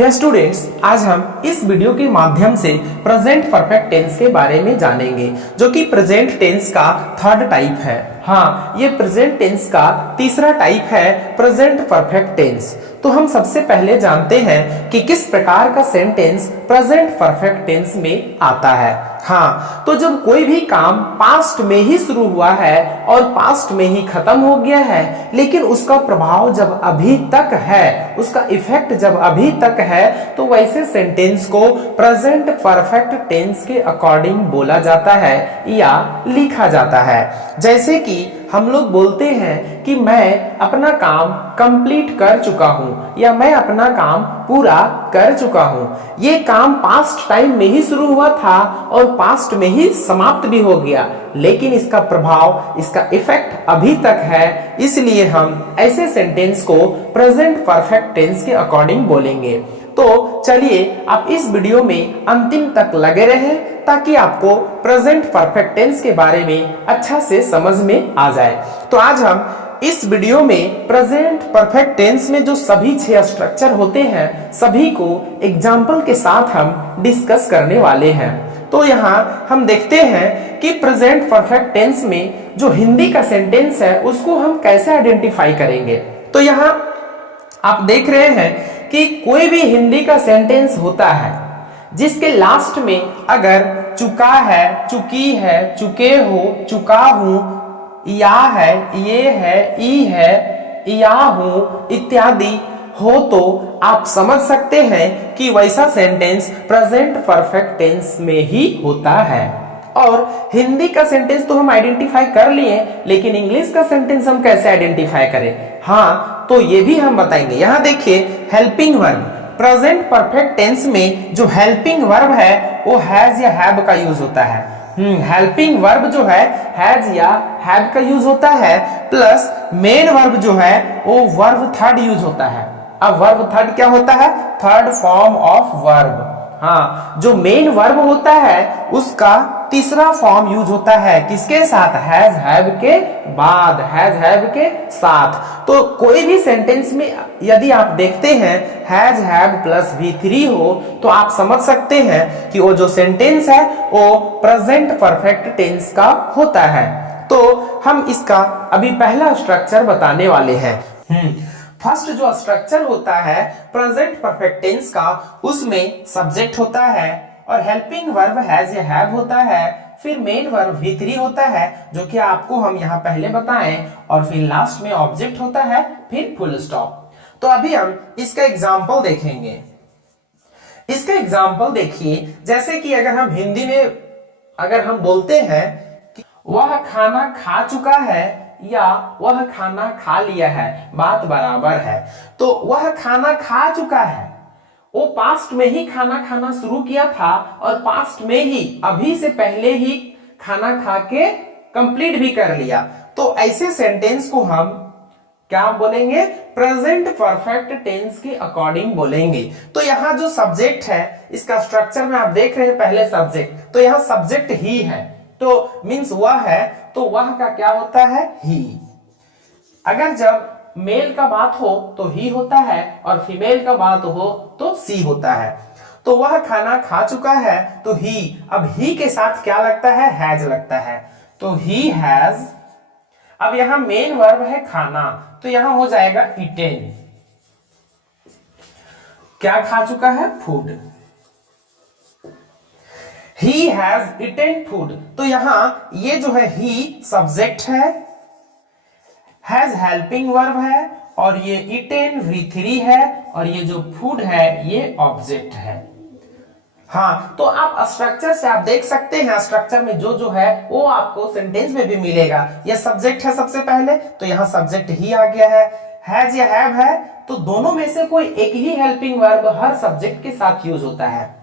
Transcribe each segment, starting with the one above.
हे students, आज हम इस वीडियो के माध्यम से प्रेजेंट परफेक्ट टेंस के बारे में जानेंगे, जो कि प्रेजेंट टेंस का थर्ड टाइप है। हाँ, ये प्रेजेंट टेंस का तीसरा टाइप है, प्रेजेंट परफेक्ट टेंस। तो हम सबसे पहले जानते हैं कि किस प्रकार का सेंटेंस प्रेजेंट परफेक्ट टेंस में आता है। हाँ, तो जब कोई भी काम पास्ट में ही शुरू हुआ है और पास्ट में ही खत्म हो गया है, लेकिन उसका प्रभाव जब अभी तक है, उसका इफेक्ट जब अभी तक है, तो वैसे सेंटेंस को प्रेजेंट परफेक्ट टेंस के अकॉर्डिंग बोला जाता है या लिखा जाता है। जैसे कि हम लोग बोलते हैं कि मैं अपना काम कंप्लीट कर चुका हूं या मैं अपना काम पूरा कर चुका हूं। ये काम पास्ट टाइम में ही शुरू हुआ था और पास्ट में ही समाप्त भी हो गया, लेकिन इसका प्रभाव, इसका इफेक्ट अभी तक है, इसलिए हम ऐसे सेंटेंस को प्रेजेंट परफेक्ट टेंस के अकॉर्डिंग बोलेंगे। तो चलिए आप इस वीडियो में अंतिम तक लगे रहें, ताकि आपको प्रेजेंट परफेक्ट टेंस के बारे में अच्छा से समझ में आ जाए। तो आज हम इस वीडियो में प्रेजेंट परफेक्ट टेंस में जो सभी 6 स्ट्रक्चर होते हैं, सभी को एग्जाम्पल के साथ हम डिस्कस करने वाले हैं। तो यहाँ हम देखते हैं कि प्रेजेंट परफेक्ट टेंस में जो हिंदी का सेंटेंस है, उसको हम कैसे आइडेंटिफाई करेंगे। तो यहाँ आप देख रहे हैं कि कोई भी हिंदी का सेंटेंस होता है जिसके लास्ट में अगर चुका है, चुकी है, चुके हो, चुका हूं, या है, ये है, ई है, या हूं इत्यादि हो, तो आप समझ सकते हैं कि वैसा सेंटेंस प्रेजेंट परफेक्ट टेंस में ही होता है। और हिंदी का सेंटेंस तो हम आइडेंटिफाई कर लिए, लेकिन इंग्लिश का सेंटेंस हम कैसे आइडेंटिफाई करें? हाँ, तो ये भी हम बताएंगे। यहां देखिए, helping verb, present perfect tense में जो हेल्पिंग वर्ब है वो हैज या हैव का यूज होता है। हेल्पिंग वर्ब जो है हैज या हैव का यूज होता है, प्लस मेन वर्ब जो है वो वर्ब थर्ड यूज होता है। अब वर्ब थर्ड क्या होता है? Third form of verb. हाँ, जो मेन वर्ब होता है उसका तीसरा फॉर्म यूज होता है किसके साथ? हैज हैव के बाद, हैज हैव के साथ। तो कोई भी सेंटेंस में यदि आप देखते हैं हैज हैव प्लस V3 हो, तो आप समझ सकते हैं कि वो जो सेंटेंस है वो प्रेजेंट परफेक्ट टेंस का होता है। तो हम इसका अभी पहला स्ट्रक्चर बताने वाले हैं। फर्स्ट जो स्ट्रक्चर होता है प्रेजेंट परफेक्ट टेंस का, उसमें सब्जेक्ट होता है और हेल्पिंग वर्ब हैज या हैव होता है, फिर मेन वर्ब V3 होता है, जो कि आपको हम यहाँ पहले बताएं, और फिर लास्ट में ऑब्जेक्ट होता है, फिर फुल स्टॉप। तो अभी हम इसका एग्जाम्पल देखेंगे। इसका एग्जाम्पल देखिए, जैसे कि अगर हम हिंदी में अगर हम बोलते हैं कि वह खाना खा चुका है या वह खाना खा लिया है, बात बराबर है। तो वह खाना खा चुका है, वो पास्ट में ही खाना खाना शुरू किया था और पास्ट में ही, अभी से पहले ही खाना खा के कंप्लीट भी कर लिया। तो ऐसे सेंटेंस को हम क्या बोलेंगे? प्रेजेंट परफेक्ट टेंस के अकॉर्डिंग बोलेंगे। तो यहाँ जो सब्जेक्ट है, इसका स्ट्रक्चर में आप देख रहे हैं, पहले सब्जेक्ट, तो यहाँ सब्जेक्ट ही है, तो मीन्स वह है, तो वह का क्या होता है? ही। अगर जब मेल का बात हो तो ही होता है और फीमेल का बात हो तो सी होता है। तो वह खाना खा चुका है, तो ही। अब ही के साथ क्या लगता है? हैज लगता है, तो ही हैज। अब यहां मेन वर्ब है खाना, तो यहां हो जाएगा ईटेन। क्या खा चुका है? Food. He has eaten food, तो यहां ये जो है ही सब्जेक्ट है, has हेल्पिंग वर्ब है, और ये eaten V3 है, और ये जो फूड है ये ऑब्जेक्ट है। हाँ, तो आप स्ट्रक्चर से आप देख सकते हैं, स्ट्रक्चर में जो जो है वो आपको सेंटेंस में भी मिलेगा। ये सब्जेक्ट है सबसे पहले, तो यहाँ सब्जेक्ट ही आ गया है। हैज या हैव है, तो दोनों में से कोई एक ही हेल्पिंग वर्ब हर सब्जेक्ट के साथ यूज होता है।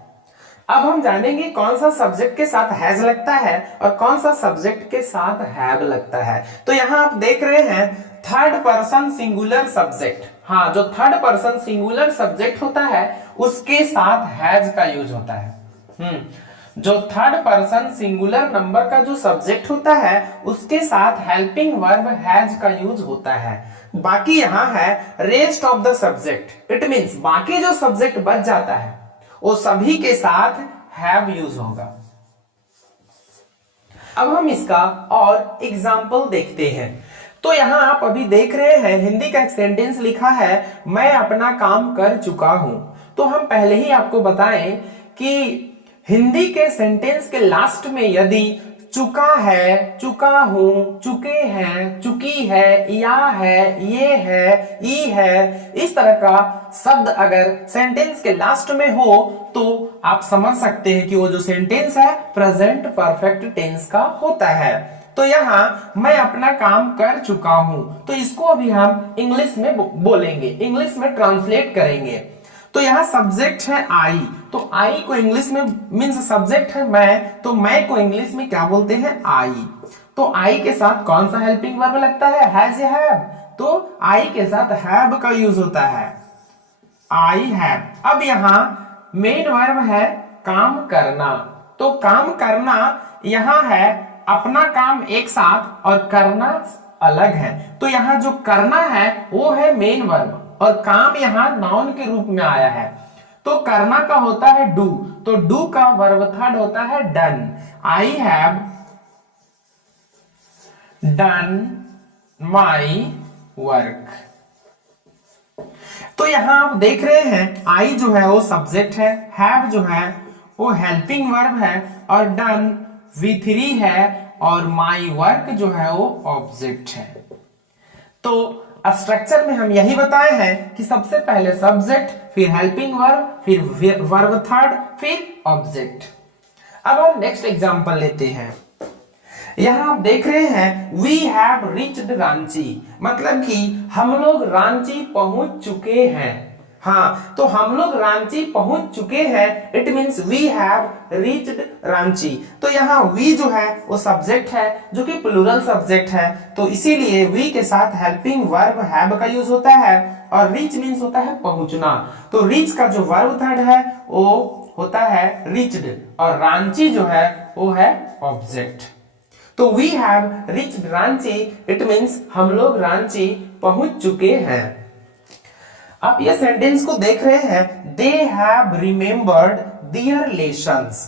अब हम जानेंगे कौन सा सब्जेक्ट के साथ हैज लगता है और कौन सा सब्जेक्ट के साथ हैव लगता है। तो यहाँ आप देख रहे हैं थर्ड पर्सन सिंगुलर सब्जेक्ट। हाँ, जो थर्ड पर्सन सिंगुलर सब्जेक्ट होता है उसके साथ हैज का यूज होता है। जो थर्ड पर्सन सिंगुलर नंबर का जो सब्जेक्ट होता है उसके साथ हेल्पिंग वर्ब हैज का यूज होता है। बाकी यहां है rest of the subject, it means बाकी जो सब्जेक्ट बच जाता है वो सभी के साथ हैव यूज होगा। अब हम इसका और एग्जाम्पल देखते हैं। तो यहां आप अभी देख रहे हैं हिंदी का एक सेंटेंस लिखा है, मैं अपना काम कर चुका हूं। तो हम पहले ही आपको बताएं कि हिंदी के सेंटेंस के लास्ट में यदि चुका है, चुका हूं, चुके हैं, चुकी है, या है, ये है, ई है, इस तरह का शब्द अगर सेंटेंस के लास्ट में हो तो आप समझ सकते हैं कि वो जो सेंटेंस है प्रेजेंट परफेक्ट टेंस का होता है। तो यहां मैं अपना काम कर चुका हूं, तो इसको अभी हम इंग्लिश में बोलेंगे, इंग्लिश में ट्रांसलेट करेंगे। तो यहां सब्जेक्ट है आई, तो आई को इंग्लिश में मींस सब्जेक्ट है मैं, तो मैं को इंग्लिश में क्या बोलते हैं आई। तो आई के साथ कौन सा हेल्पिंग वर्ब लगता है, हैज या हैव, तो आई के साथ हैव का यूज होता है, आई हैव। अब यहां मेन वर्ब है काम करना, तो काम करना यहां है अपना काम एक साथ और करना अलग है। तो यहां जो करना है वो है मेन वर्ब और काम यहां नाउन के रूप में आया है। तो करना का होता है डू, तो डू का वर्ब थर्ड होता है done. I have done my work. तो यहां आप देख रहे हैं आई जो है वो सब्जेक्ट है, हैव जो है वो हेल्पिंग वर्ब है और डन V3 है और माई वर्क जो है वो ऑब्जेक्ट है। तो स्ट्रक्चर में हम यही बताए हैं कि सबसे पहले सब्जेक्ट, फिर हेल्पिंग वर्ब, फिर वर्ब थर्ड, फिर ऑब्जेक्ट। अब हम नेक्स्ट एग्जांपल लेते हैं। यहां आप देख रहे हैं वी हैव रीच्ड रांची, मतलब कि हम लोग रांची पहुंच चुके हैं। हाँ, तो हम लोग रांची पहुंच चुके हैं, it means we have reached Ranchi. तो यहाँ वी जो है वो सब्जेक्ट है जो कि प्लूरल सब्जेक्ट है, तो इसीलिए वी के साथ हेल्पिंग वर्ब हैव का यूज होता है और रीच मींस होता है पहुंचना। तो रीच का जो वर्ब थर्ड है वो होता है रीच्ड और रांची जो है वो है ऑब्जेक्ट। तो we have reached Ranchi, it means हम लोग रांची पहुंच चुके हैं। आप ये सेंटेंस को देख रहे हैं, they have remembered their lessons,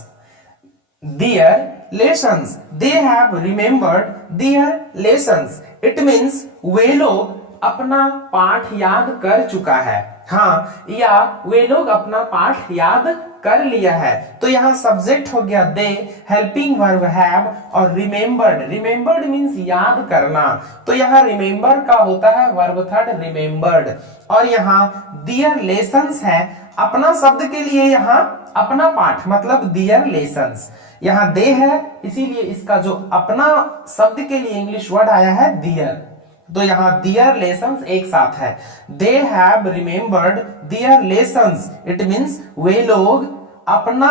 their lessons, they have remembered their lessons, it means वे लोग अपना पाठ याद कर चुका है। हाँ, या वे लोग अपना पाठ याद कर लिया है। तो यहाँ सब्जेक्ट हो गया दे, हेल्पिंग वर्ब हैव और रिमेंबर्ड, रिमेंबर्ड मींस याद करना, तो यहाँ रिमेंबर का होता है वर्ब थर्ड रिमेंबर्ड। और यहाँ दियर लेसन्स है, अपना शब्द के लिए यहाँ अपना पाठ मतलब दियर लेसन्स, यहाँ दे है इसीलिए इसका जो अपना शब्द के लिए इंग्लिश वर्ड आया है दियर। तो यहां दियर लेसन्स एक साथ है, they have remembered their lessons, it means वे लोग अपना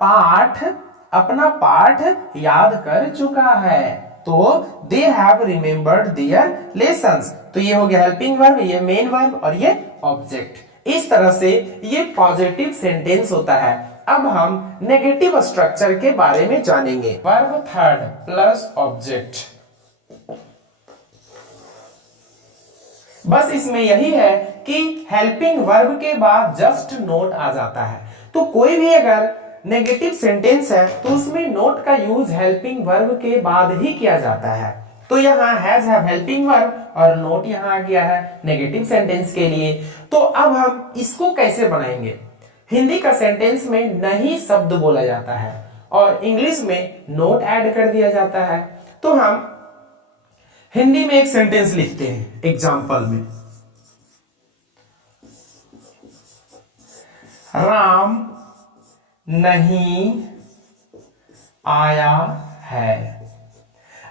पाठ याद कर चुका है। तो they have remembered their lessons, तो ये हो गया हेल्पिंग वर्ब, ये मेन वर्ब और ये ऑब्जेक्ट। इस तरह से ये पॉजिटिव सेंटेंस होता है। अब हम नेगेटिव स्ट्रक्चर के बारे में जानेंगे। वर्ब थर्ड प्लस ऑब्जेक्ट, बस इसमें यही है कि हेल्पिंग वर्ब के बाद जस्ट नोट आ जाता है। तो कोई भी अगर नेगेटिव सेंटेंस है तो उसमें नोट का यूज हेल्पिंग वर्ब के बाद ही किया जाता है। तो यहाँ हैज हैव हेल्पिंग वर्ब और नोट यहाँ आ गया है नेगेटिव सेंटेंस के लिए। तो अब हम इसको कैसे बनाएंगे? हिंदी का सेंटेंस में नहीं शब्द बोला जाता है और इंग्लिश में नोट ऐड कर दिया जाता है। तो हम हिंदी में एक सेंटेंस लिखते हैं एग्जाम्पल में, राम नहीं आया है,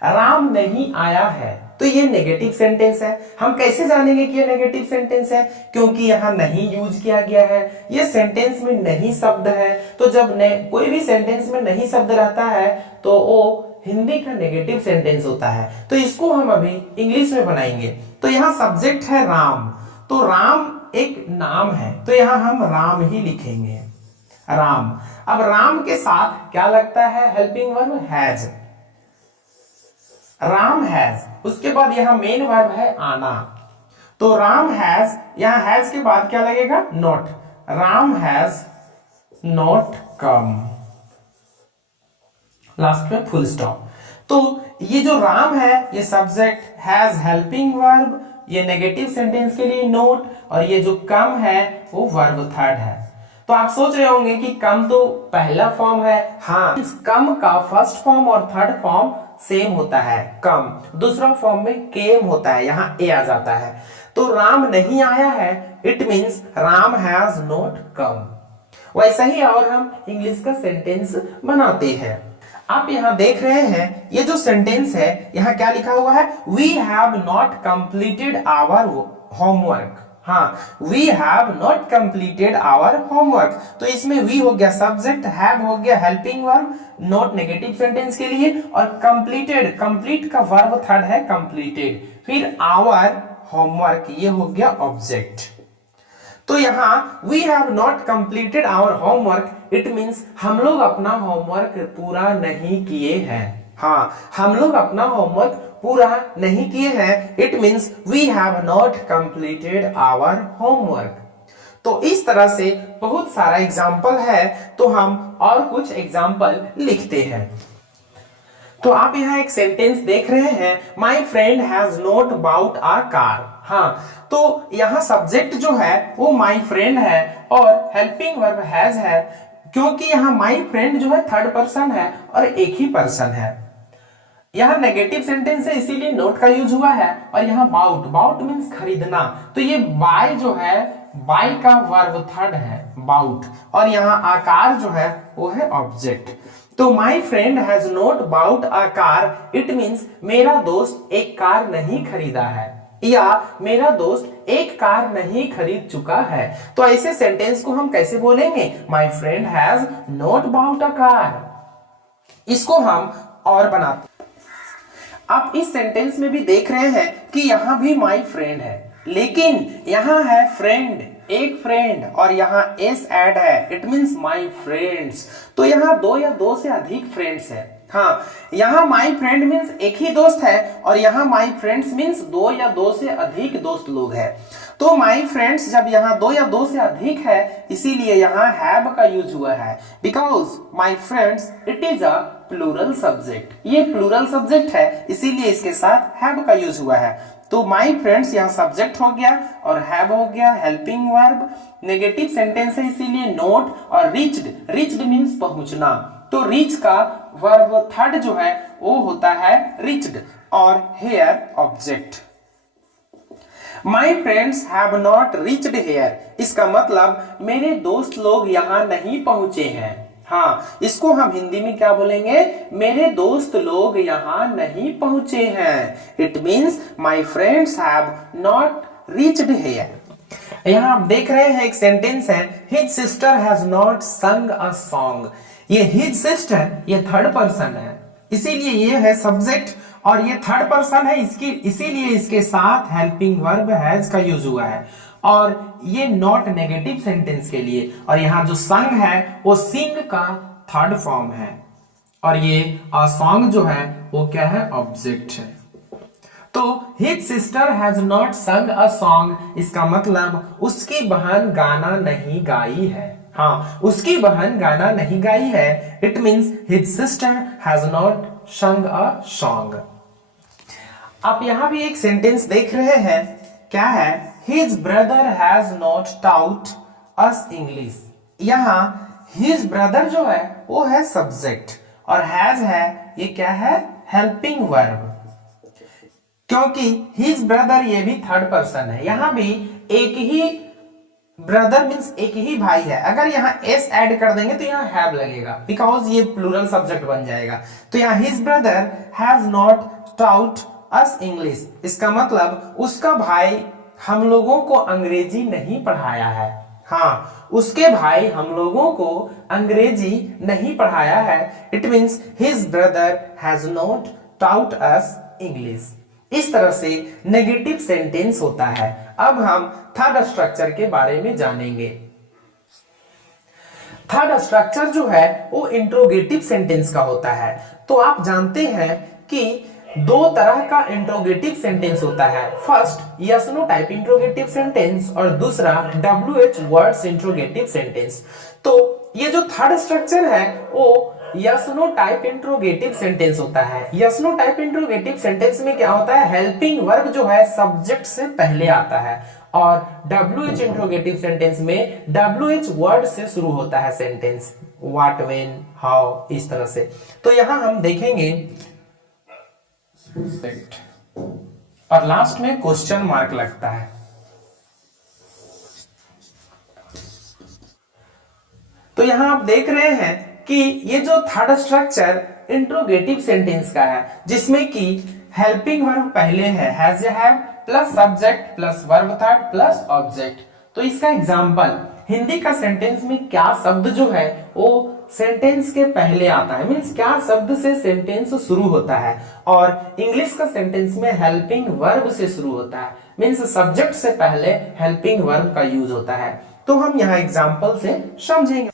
राम नहीं आया है, तो ये नेगेटिव सेंटेंस है। हम कैसे जानेंगे कि ये नेगेटिव सेंटेंस है? क्योंकि यहां नहीं यूज किया गया है, ये सेंटेंस में नहीं शब्द है। तो जब कोई भी सेंटेंस में नहीं शब्द रहता है तो वो हिंदी का नेगेटिव सेंटेंस होता है। तो इसको हम अभी इंग्लिश में बनाएंगे। तो यहाँ सब्जेक्ट है राम, तो राम एक नाम है, तो यहाँ हम राम ही लिखेंगे, राम। अब राम के साथ क्या लगता है? Helping verb has, Ram has. उसके बाद यहाँ मेन वर्ब है आना, तो राम हैज, यहां हैज के बाद क्या लगेगा? Not. Ram has not come, last में फुल स्टॉप। तो ये जो राम है ये सब्जेक्ट, हैज हेल्पिंग वर्ब, ये नेगेटिव सेंटेंस के लिए नोट, और ये जो कम है वो वर्ब थर्ड है। तो आप सोच रहे होंगे कि कम तो पहला फॉर्म है। हाँ, कम का फर्स्ट फॉर्म और थर्ड फॉर्म सेम होता है। कम दूसरा फॉर्म में केम होता है, यहाँ ए आ जाता है। तो राम नहीं आया है, it means Ram has not come. वैसा ही और हम इंग्लिश का सेंटेंस बनाते हैं। आप यहां देख रहे हैं ये जो सेंटेंस है, यहां क्या लिखा हुआ है? We have not completed our homework. हाँ, we have not completed our homework. तो इसमें वी हो गया सब्जेक्ट, हैव हो गया helping verb, not negative sentence के लिए, और कंप्लीटेड, कंप्लीट का वर्ब थर्ड है कंप्लीटेड, फिर आवर होमवर्क ये हो गया ऑब्जेक्ट। तो यहां we have not completed our homework, it means हम लोग अपना होमवर्क पूरा नहीं किए हैं। हाँ, हम लोग अपना होमवर्क पूरा नहीं किए हैं, it means we have not completed our homework. तो इस तरह से बहुत सारा एग्जाम्पल है, तो हम और कुछ एग्जाम्पल लिखते हैं। तो आप यहाँ एक सेंटेंस देख रहे हैं, my friend has not bought a car. हाँ, तो यहाँ सब्जेक्ट जो है वो माई फ्रेंड है और हेल्पिंग वर्ब हैज है, क्योंकि यहाँ माई फ्रेंड जो है थर्ड पर्सन है और एक ही पर्सन है। यहाँ नेगेटिव सेंटेंस है इसीलिए नोट का यूज हुआ है, और यहाँ बाउट, बाउट मीन्स खरीदना, तो ये बाय जो है, बाय का वर्ब थर्ड है बाउट, और यहाँ आकार जो है वो है ऑब्जेक्ट। तो my friend has not bought a car, it means मेरा दोस्त एक कार नहीं खरीदा है, या मेरा दोस्त एक कार नहीं खरीद चुका है। तो ऐसे सेंटेंस को हम कैसे बोलेंगे? My friend has not bought a car. इसको हम और बनाते। आप इस सेंटेंस में भी देख रहे हैं कि यहां भी माई फ्रेंड है, लेकिन यहां है फ्रेंड, एक फ्रेंड, और यहाँ एस ऐड है, इट मींस माई फ्रेंड्स। तो यहाँ दो या दो से अधिक फ्रेंड्स है। हाँ, यहाँ माई फ्रेंड मीन्स एक ही दोस्त है, और यहाँ माई फ्रेंड्स मीन्स दो या दो से अधिक दोस्त लोग हैं। तो माई फ्रेंड्स जब यहाँ दो या दो से अधिक है, इसीलिए यहाँ हैव का यूज हुआ है, because my friends it is a plural subject. ये प्लूरल सब्जेक्ट है, इसीलिए इसके साथ हैव का यूज हुआ है। तो माई फ्रेंड्स यहाँ सब्जेक्ट हो गया और हैव हो गया हेल्पिंग वर्ब। नेगेटिव सेंटेंस है इसीलिए नोट, और रिच्ड, रिच्ड मीन्स पहुंचना, तो रीच का वर्ब थर्ड जो है वो होता है रिच्ड, और here object. My friends have not reached here, इसका मतलब मेरे दोस्त लोग यहाँ नहीं पहुंचे हैं। हाँ, इसको हम हिंदी में क्या बोलेंगे? मेरे दोस्त लोग यहाँ नहीं पहुंचे हैं। It means my friends have not reached here. यहाँ आप देख रहे हैं एक सेंटेंस है, हिज सिस्टर हैज नॉट संग अ सॉन्ग। ये हिज सिस्टर ये थर्ड पर्सन है, इसीलिए ये है सब्जेक्ट, और ये थर्ड पर्सन है, इसकी इसीलिए इसके साथ हेल्पिंग वर्ब हैज का यूज हुआ है, और ये नॉट नेगेटिव सेंटेंस के लिए। और यहाँ जो संग है वो सिंग का थर्ड फॉर्म है, और ये अ सॉन्ग जो है वो क्या है? ऑब्जेक्ट है। तो हिज सिस्टर हैज नॉट संग अ सॉन्ग, इसका मतलब उसकी बहन गाना नहीं गाई है। हाँ, उसकी बहन गाना नहीं गाई है, it means his sister has not संग अ सॉन्ग। आप यहां भी एक सेंटेंस देख रहे हैं, क्या है? His brother has not taught us English। यहाँ his brother जो है वो है सब्जेक्ट, और has है ये क्या है? हेल्पिंग वर्ब, क्योंकि his brother ये भी थर्ड पर्सन है। यहाँ भी एक ही ब्रदर मीन्स एक ही भाई है, अगर यहाँ s ऐड कर देंगे तो यहाँ have लगेगा, बिकॉज ये प्लूरल सब्जेक्ट बन जाएगा। तो यहाँ his brother has not taught us English, इसका मतलब उसका भाई हम लोगों को अंग्रेजी नहीं पढ़ाया है। हाँ, उसके भाई हम लोगों को अंग्रेजी नहीं पढ़ाया है, it means his brother has not taut us English. इस तरह से नेगेटिव सेंटेंस होता है। अब हम थर्ड स्ट्रक्चर के बारे में जानेंगे। थर्ड स्ट्रक्चर जो है वो इंट्रोगेटिव सेंटेंस का होता है। तो आप जानते हैं कि दो तरह का इंट्रोगेटिव सेंटेंस होता है, first yes no type interrogative sentence और दूसरा WH वर्ड्स इंट्रोगेटिव सेंटेंस। तो ये जो थर्ड स्ट्रक्चर है वो yes no type interrogative sentence होता है। Yes no type interrogative sentence में क्या होता है, हेल्पिंग वर्ब जो है सब्जेक्ट से पहले आता है और WH इंट्रोगेटिव सेंटेंस में WH वर्ड से शुरू होता है सेंटेंस, व्हाट, व्हेन, हाउ, इस तरह से। तो यहां हम देखेंगे और लास्ट में क्वेश्चन मार्क लगता है। तो यहां आप देख रहे हैं कि ये जो थर्ड स्ट्रक्चर इंट्रोगेटिव सेंटेंस का है जिसमें कि हेल्पिंग वर्ब पहले है, हैज या have plus subject plus verb third plus object. तो इसका एग्जांपल हिंदी का सेंटेंस में क्या शब्द जो है वो सेंटेंस के पहले आता है, मींस क्या शब्द से सेंटेंस शुरू होता है, और इंग्लिश का सेंटेंस में हेल्पिंग वर्ब से शुरू होता है, मींस सब्जेक्ट से पहले हेल्पिंग वर्ब का यूज होता है। तो हम यहाँ एग्जांपल से समझेंगे।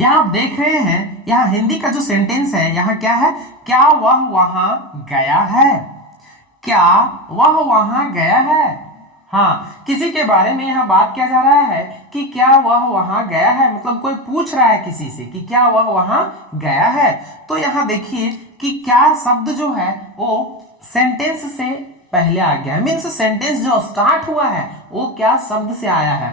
यहाँ आप देख रहे हैं, यहाँ हिंदी का जो सेंटेंस है यहाँ क्या है, क्या वह वहां गया है, क्या वह वहां गया है। हाँ, किसी के बारे में यहाँ बात किया जा रहा है कि क्या वह वहां गया है, मतलब कोई पूछ रहा है किसी से कि क्या वह वहां गया है। तो यहाँ देखिए कि क्या शब्द जो है वो सेंटेंस से पहले आ गया है, मीन्स सेंटेंस जो स्टार्ट हुआ है वो क्या शब्द से आया है।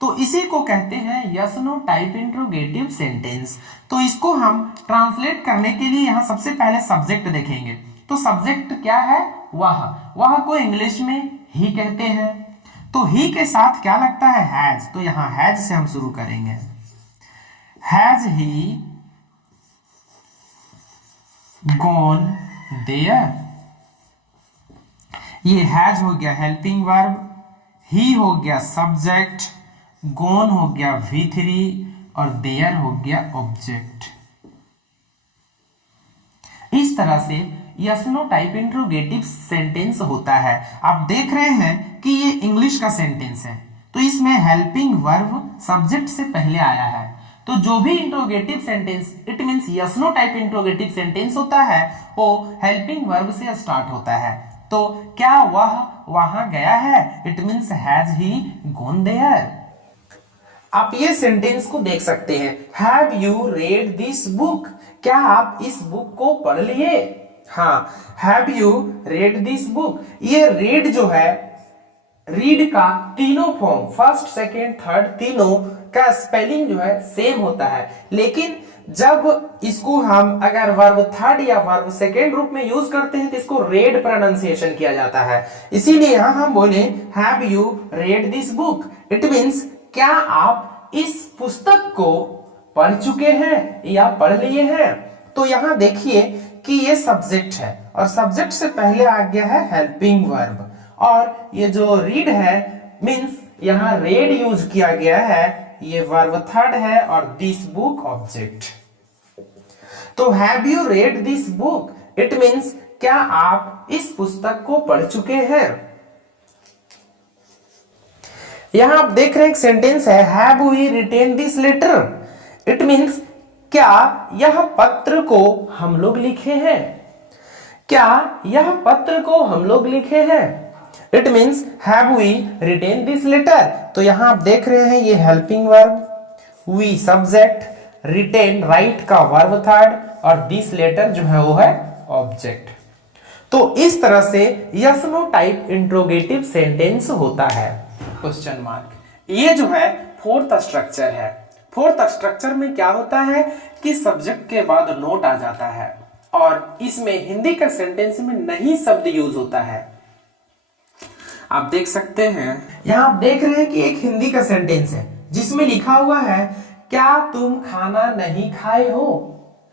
तो इसी को कहते हैं yes no type interrogative sentence. तो इसको हम ट्रांसलेट करने के लिए यहाँ सबसे पहले सब्जेक्ट देखेंगे। तो सब्जेक्ट क्या है, वह को इंग्लिश में ही कहते हैं। तो ही के साथ क्या लगता है, हैज। तो यहां हैज से हम शुरू करेंगे, हैज ही गॉन देयर। ये हैज हो गया हेल्पिंग वर्ब, ही हो गया सब्जेक्ट, गॉन हो गया V3 और देयर हो गया ऑब्जेक्ट। इस तरह से yes no type interrogative sentence होता है। आप देख रहे हैं कि ये इंग्लिश का सेंटेंस है तो इसमें हेल्पिंग वर्ब सब्जेक्ट से पहले आया है। तो जो भी interrogative sentence, it means yes no type interrogative sentence होता है वो हेल्पिंग वर्ब से स्टार्ट होता है। तो क्या वह वहां गया है, it means has he gone there. आप ये सेंटेंस को देख सकते हैं, have you read this book, क्या आप इस बुक को पढ़ लिए। हाँ, have you read this book. ये रेड जो है, रीड का तीनों फॉर्म, फर्स्ट सेकेंड थर्ड तीनों का स्पेलिंग जो है सेम होता है, लेकिन जब इसको हम अगर वर्ब थर्ड या वर्ब सेकेंड रूप में यूज करते हैं तो इसको रेड प्रोनाउंसिएशन किया जाता है। इसीलिए यहां हम बोले have you read this book, it means क्या आप इस पुस्तक को पढ़ चुके हैं या पढ़ लिए हैं। तो यहां देखिए कि ये सब्जेक्ट है और सब्जेक्ट से पहले आ गया है हेल्पिंग वर्ब, और ये जो रीड है मींस यहां रेड यूज किया गया है, ये वर्ब थर्ड है और दिस बुक ऑब्जेक्ट। तो have you read this book, it means क्या आप इस पुस्तक को पढ़ चुके हैं। यहां आप देख रहे हैं एक सेंटेंस है, have we written this letter, it means क्या यह पत्र को हम लोग लिखे हैं, क्या यह पत्र को हम लोग लिखे हैं, it means have we written this letter. तो यहां आप देख रहे हैं ये helping verb, we subject, written write का वर्ब थर्ड और दिस लेटर जो है वो है ऑब्जेक्ट। तो इस तरह से yes no type interrogative sentence होता है। Question mark. ये जो है फोर्थ स्ट्रक्चर है। फोर्थ स्ट्रक्चर में क्या होता है कि सब्जेक्ट के बाद नोट आ जाता है और इसमें हिंदी का सेंटेंस में नहीं शब्द यूज होता है। आप देख सकते हैं, यहां आप देख रहे हैं कि एक हिंदी का सेंटेंस है जिसमें लिखा हुआ है क्या तुम खाना नहीं खाए हो।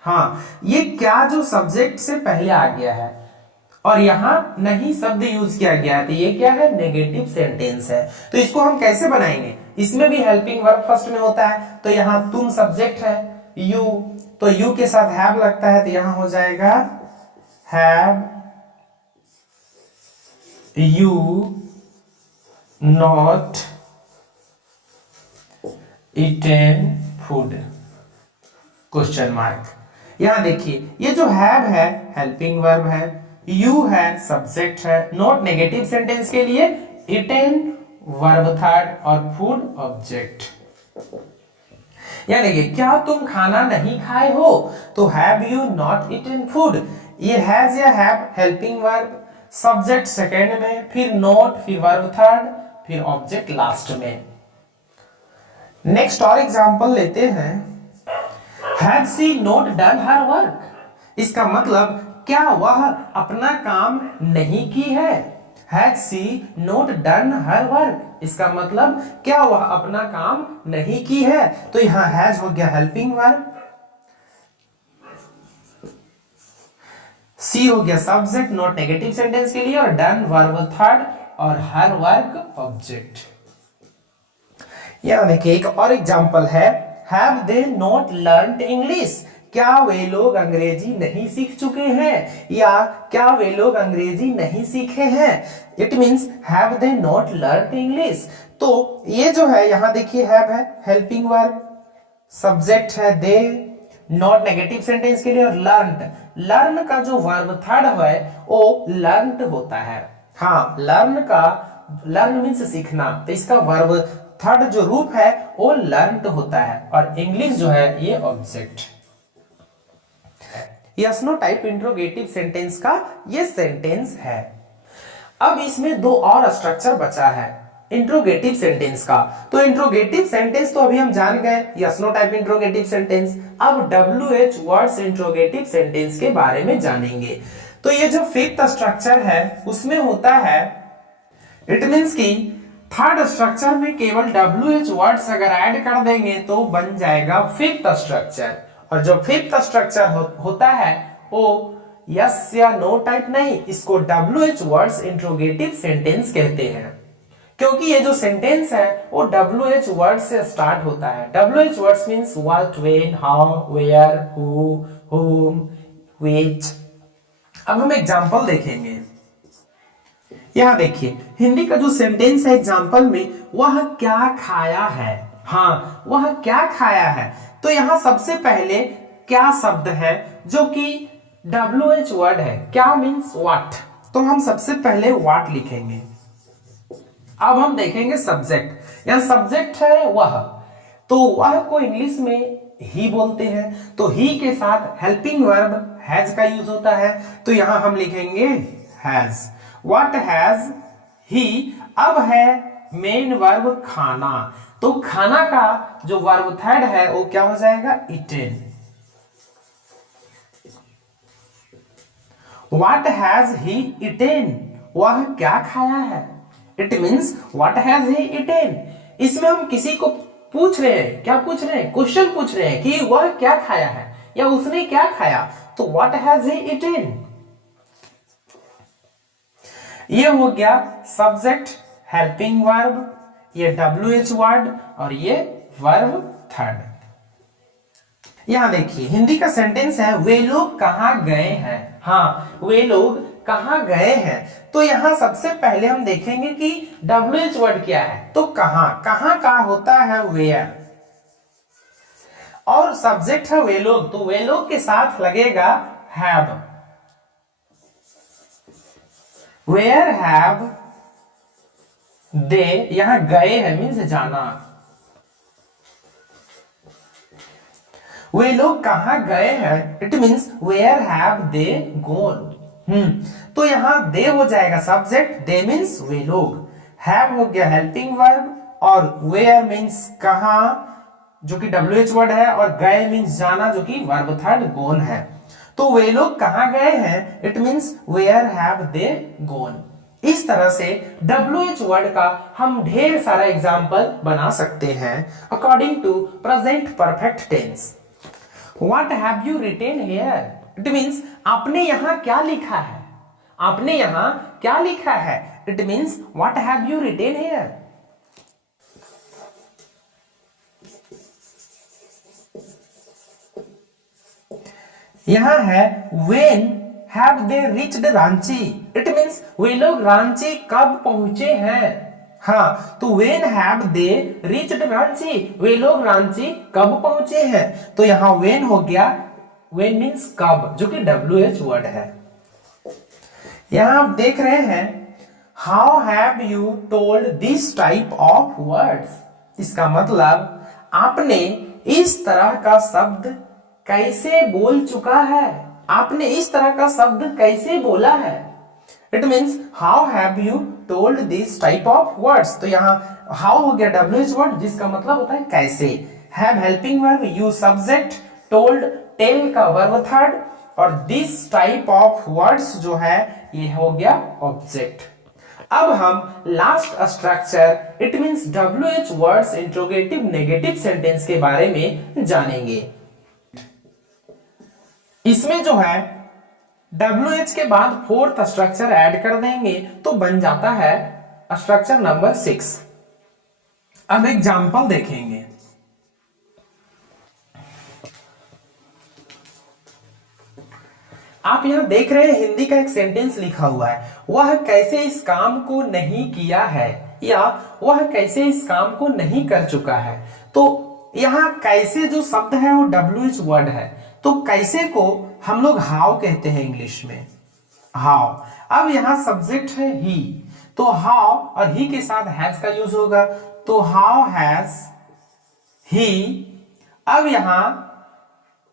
हाँ, ये क्या जो सब्जेक्ट से पहले आ गया है और यहां नहीं शब्द यूज किया गया है, तो ये क्या है, नेगेटिव सेंटेंस है। तो इसको हम कैसे बनाएंगे, इसमें भी हेल्पिंग वर्ब फर्स्ट में होता है, तो यहां तुम सब्जेक्ट है, यू, तो यू के साथ हैव लगता है, तो यहां हो जाएगा have you not eaten food, question mark. यहां देखिए ये जो हैव है हेल्पिंग वर्ब है, यू है सब्जेक्ट है, नोट नेगेटिव सेंटेंस के लिए इटेन वर्ब थर्ड और फूड ऑब्जेक्ट। या देखिए, क्या तुम खाना नहीं खाए हो, तो have you not eaten food, ये हैज या have helping verb, subject second में, फिर नोट, फिर वर्ब थर्ड, फिर ऑब्जेक्ट लास्ट में। नेक्स्ट और एग्जांपल लेते हैं, has she not done her work, इसका मतलब क्या वह अपना काम नहीं की है। Has she not done her work, इसका मतलब क्या वह अपना काम नहीं की है, तो यहां हैज हो गया हेल्पिंग वर्ब, सी हो गया सब्जेक्ट नॉट नेगेटिव सेंटेंस के लिए, और डन वर्ब थर्ड, और हर वर्क ऑब्जेक्ट। यहां देखिए एक और एग्जांपल है, have they not learned English, क्या वे लोग अंग्रेजी नहीं सीख चुके हैं, या क्या वे लोग अंग्रेजी नहीं सीखे हैं। It means have they not learned English. तो ये जो है यहां देखिए हैव है हेल्पिंग वर्ब, सब्जेक्ट है दे, नॉट नेगेटिव सेंटेंस के लिए, और लर्नड, लर्न का जो वर्ब थर्ड है वो लर्नड होता है। हाँ, लर्न का, लर्न मीन्स सीखना, तो इसका वर्ब थर्ड जो रूप है वो लर्नड होता है, और इंग्लिश जो है ये object. Yes no type interrogative sentence का ये सेंटेंस है। अब इसमें दो और स्ट्रक्चर बचा है इंट्रोगेटिव सेंटेंस का। तो इंट्रोगेटिव सेंटेंस तो अभी हम जान गए, yes no type interrogative sentence. अब WH वर्ड्स इंट्रोगेटिव सेंटेंस के बारे में जानेंगे। तो ये जो फिफ्थ स्ट्रक्चर है उसमें होता है, इट मींस कि थर्ड स्ट्रक्चर में केवल WH वर्ड्स अगर ऐड कर देंगे तो बन जाएगा फिफ्थ स्ट्रक्चर। और जो फिफ्थ स्ट्रक्चर होता है वो यस या नो टाइप नहीं, इसको WH वर्ड्स इंट्रोगेटिव सेंटेंस कहते हैं, क्योंकि ये जो सेंटेंस है वो WH वर्ड से स्टार्ट होता है। WH words means what, when, how, where, who, whom, which। अब हम एग्जांपल देखेंगे। यहां देखिए हिंदी का जो सेंटेंस है एग्जांपल में, वह क्या खाया है। हाँ, वह क्या खाया है, तो यहां सबसे पहले क्या शब्द है जो कि WH वर्ड है, क्या मींस व्हाट, तो हम सबसे पहले व्हाट लिखेंगे। अब हम देखेंगे सब्जेक्ट, यहां सब्जेक्ट है वह, तो वह को इंग्लिश में ही बोलते हैं, तो ही के साथ हेल्पिंग वर्ब हैज का यूज होता है, तो यहां हम लिखेंगे हैज। What has he. अब है मेन वर्ब खाना, तो खाना का जो वर्ब थर्ड है वो क्या हो जाएगा, eaten. What has he eaten, वह क्या खाया है। It means what has he eaten. इसमें हम किसी को पूछ रहे हैं, क्या पूछ रहे हैं, क्वेश्चन पूछ रहे हैं कि वह क्या खाया है या उसने क्या खाया, तो व्हाट हैज ही ईटेन। ये हो गया सब्जेक्ट हेल्पिंग वर्ब, ये WH वर्ड, और ये वर्ब थर्ड। यहां देखिए हिंदी का सेंटेंस है, वे लोग कहां गए हैं। हाँ, वे लोग कहां गए हैं, तो यहां सबसे पहले हम देखेंगे कि WH वर्ड क्या है, तो कहां, कहां का होता है वेयर, और सब्जेक्ट है वे लोग, तो वे लोग के साथ लगेगा हैव। वेयर हैव दे, यहां गए हैं मीन्स जाना, वे लोग कहां गए हैं, it means where have they gone. तो यहां दे हो जाएगा सब्जेक्ट, दे मीन्स वे लोग, हैव हो गया हेल्पिंग वर्ब, और वेयर मीन्स कहां जो कि WH वर्ड है, और गए मीन्स जाना जो कि वर्ब थर्ड गॉन है। तो वे लोग कहां गए हैं, it means where have they gone. इस तरह से WH वर्ड का हम ढेर सारा एग्जाम्पल बना सकते हैं according to present perfect tense. What have you written here, it means आपने यहां क्या लिखा है, आपने यहां क्या लिखा है, it means what have you written here. यहां है when have they reached Ranchi, it means वे लोग रांची कब पहुंचे हैं। हाँ, तो when have they reached Ranchi, वे लोग रांची कब पहुंचे हैं, तो यहां व्हेन हो गया, व्हेन मीन्स कब जो कि WH वर्ड है। यहां आप देख रहे हैं how have you told this type of words. इसका मतलब आपने इस तरह का शब्द कैसे बोल चुका है, आपने इस तरह का शब्द कैसे बोला है। It means how have you told this type of words. तो यहाँ हाउ हो गया WH वर्ड जिसका मतलब होता है कैसे। Have helping verb, you subject, told tell का वर्ब थर्ड, और दिस टाइप ऑफ वर्ड्स जो है ये हो गया ऑब्जेक्ट। अब हम last structure it means WH words interrogative negative sentence के बारे में जानेंगे। इसमें जो है WH के बाद फोर्थ स्ट्रक्चर ऐड कर देंगे तो बन जाता है स्ट्रक्चर नंबर 6। अब एग्जांपल देखेंगे। आप यहां देख रहे हैं हिंदी का एक सेंटेंस लिखा हुआ है, वह कैसे इस काम को नहीं किया है, या वह कैसे इस काम को नहीं कर चुका है। तो यहां कैसे जो शब्द है वो WH वर्ड है, तो कैसे को हम लोग हाउ कहते हैं इंग्लिश में, हाउ। अब यहां सब्जेक्ट है ही, तो हाउ और ही के साथ हैज का यूज होगा, तो हाउ हैज ही। अब यहां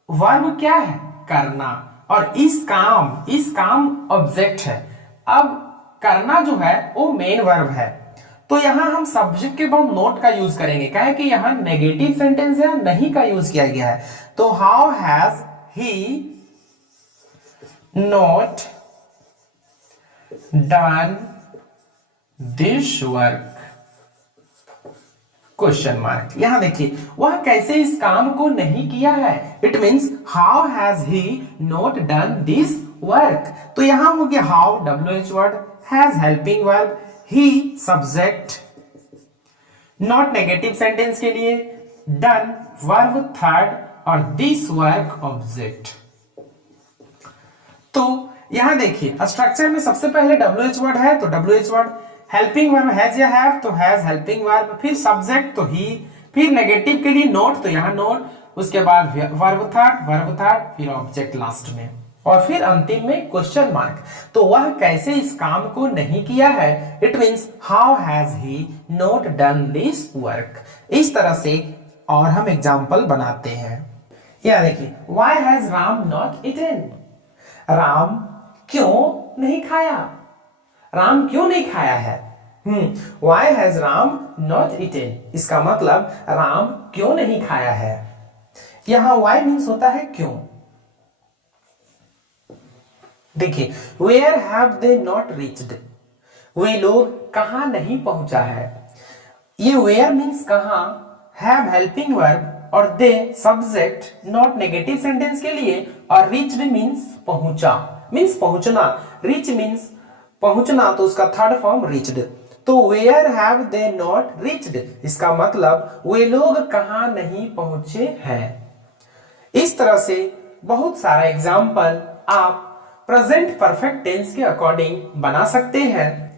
वर्ब क्या है, करना, और इस काम ऑब्जेक्ट है। अब करना जो है वो मेन वर्ब है, तो यहां हम सब्जेक्ट के बाद नोट का यूज करेंगे, क्या है कि यहां नेगेटिव सेंटेंस है, नहीं का यूज किया गया है। तो how has he not done this work, question mark. यहां देखिए वह कैसे इस काम को नहीं किया है, it means how has he not done this work. तो यहां हो गया how WH word, has helping verb, he subject, not negative sentence के लिए, डन वर्ब थर्ड, और दिस वर्क ऑब्जेक्ट। तो यहां देखिए स्ट्रक्चर में सबसे पहले WH वर्ड है तो WH word, helping verb has या हैव तो हैज हेल्पिंग वर्ब, फिर सब्जेक्ट तो ही, फिर नेगेटिव के लिए नोट तो यहां नोट, उसके बाद वर्ब थर्ड, फिर ऑब्जेक्ट लास्ट में, और फिर अंतिम में क्वेश्चन मार्क। तो वह कैसे इस काम को नहीं किया है, it means how has he not done this work. इस तरह से और हम एग्जांपल बनाते हैं। यह देखिए why has Ram not eaten, Ram क्यों नहीं खाया, राम क्यों नहीं खाया है। Why has Ram not eaten, इसका मतलब राम क्यों नहीं खाया है। यहां why मीन्स होता है क्यों। देखिए where have they not reached, वे लोग कहां नहीं पहुंचा है। ये where मीन्स कहां, have हेल्पिंग वर्ब, और they subject, not negative sentence के लिए, और reached मीन्स पहुंचा, मीन्स पहुंचना, reach मीन्स पहुंचना, तो उसका थर्ड फॉर्म reached। तो where have they not reached, इसका मतलब वे लोग कहां नहीं पहुंचे हैं। इस तरह से बहुत सारा एग्जाम्पल आप प्रेजेंट परफेक्ट टेंस के अकॉर्डिंग बना सकते हैं।